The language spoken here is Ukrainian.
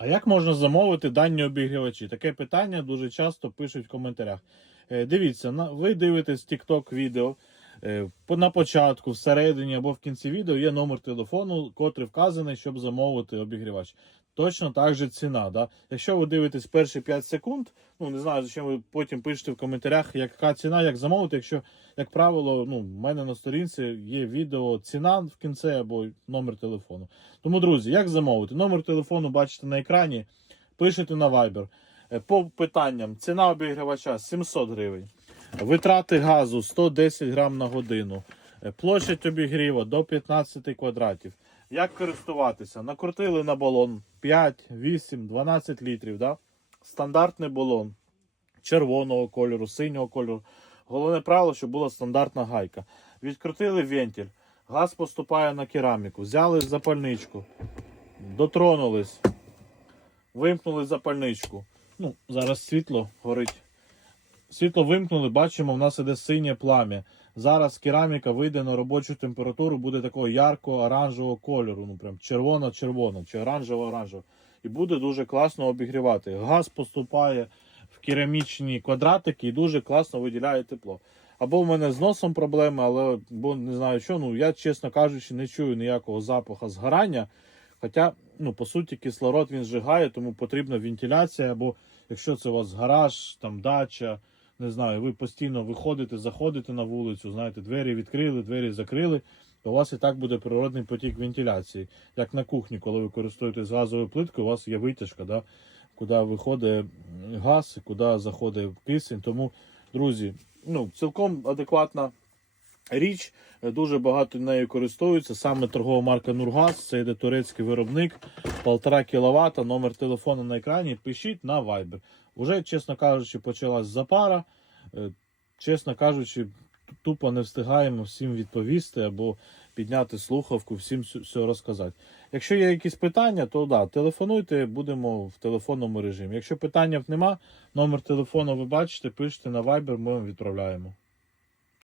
А як можна замовити дані обігрівачі? Таке питання дуже часто пишуть в коментарях. Е, Дивіться, ви дивитесь TikTok відео. е, На початку, всередині або в кінці відео є номер телефону, котрий вказаний, щоб замовити обігрівач. Точно так же ціна. Да? Якщо ви дивитесь перші 5 секунд, ну не знаю, зачем ви потім пишете в коментарях, яка ціна, як замовити. Якщо, як правило, ну, в мене на сторінці є відео ціна в кінці або номер телефону. Тому, друзі, як замовити? Номер телефону бачите на екрані, пишете на Viber. Е, По питанням, ціна обігрівача 700 гривень. Витрати газу 110 грам на годину. Е, Площадь обігріва до 15 квадратів. Як користуватися? Накрутили на балон 5, 8, 12 літрів. Да? Стандартний балон червоного кольору, синього кольору. Головне правило, щоб була стандартна гайка. Відкрутили вентиль, газ поступає на кераміку, взяли запальничку, дотронулись, вимкнули запальничку. Ну, зараз світло горить. Світло вимкнули, бачимо, в нас іде синє плам'я. Зараз кераміка вийде на робочу температуру, буде такого ярко-оранжевого кольору. Ну прям червоно-червоно чи оранжево-оранжево. І буде дуже класно обігрівати. Газ поступає в керамічні квадратики і дуже класно виділяє тепло. Або в мене з носом проблеми, але бо не знаю що. Ну я, чесно кажучи, не чую ніякого запаху згорання. Хоча, ну, по суті, кислород він зжигає, тому потрібна вентиляція, або якщо це у вас гараж, там дача, не знаю, ви постійно виходите, заходите на вулицю, знаєте, двері відкрили, двері закрили, то у вас і так буде природний потік вентиляції. Як на кухні, коли ви користуєтесь газовою плиткою, у вас є витяжка, да, куди виходить газ, куди заходить кисень. Тому, друзі, ну, цілком адекватна річ. Дуже багато нею користуються. Саме торгова марка Нургаз, це йде турецький виробник, 1,5 кВт, номер телефону на екрані. Пишіть на Viber. Уже, чесно кажучи, почалась запара. Е, Чесно кажучи, тупо не встигаємо всім відповісти або підняти слухавку, всім все розказати. Якщо є якісь питання, то да, телефонуйте, будемо в телефонному режимі. Якщо питань нема, номер телефону ви бачите, пишете на Viber, ми вам відправляємо.